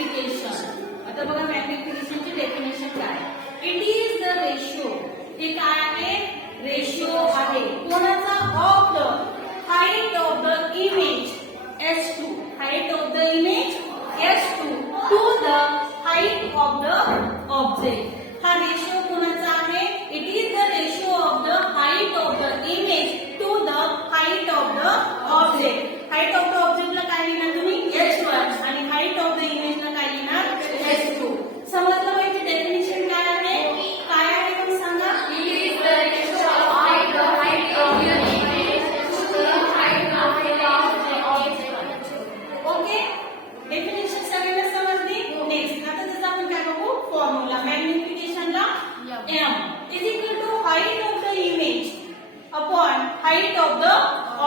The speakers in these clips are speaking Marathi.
मॅग्निफिकेशन. आता बघा मॅग्निफिकेशनची डेफिनेशन काय. It is the ratio. हे काय आहे. रेशियो आहे कोणाचा. Of the height of the image h2. Height of the image h2 to the height of the object. हा रेशियो कोणाचा आहे. It is the ratio of the height of the image to the height of the object. Height of the ऑब्जेक्टला काय लिहिणार तुम्ही h1 आणि हाईट ऑफ द इमेजला काय लिहिणार h2. समजलं पाहिजे. डेफिनेशन काय आहे. काय आहे पण सांगा. It is the ratio of height of the image to the height of the object. Okay. Definition सगळ्यांना समजली. नेक्स्ट आता त्याचा आपण काय बघू. फॉर्म्युला. मॅग्निफिकेशनला m is equal to height of the image upon height of the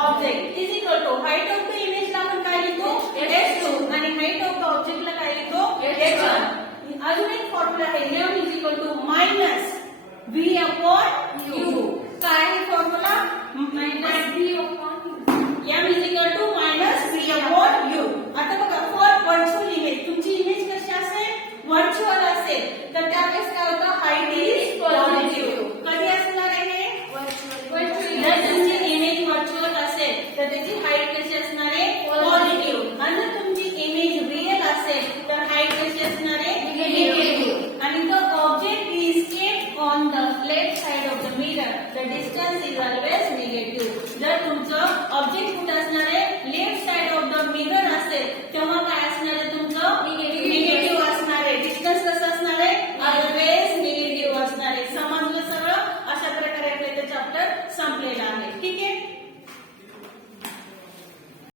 object is equal to height of the इमेजला आपण काय लिहितो h2 आणि हाईट ऑफ द ऑब्जेक्टला काय लिहितो h1. अजून एक फॉर्म्युला आहे m is equal to minus v upon u. काय आहे फॉर्म्युला. Minus v upon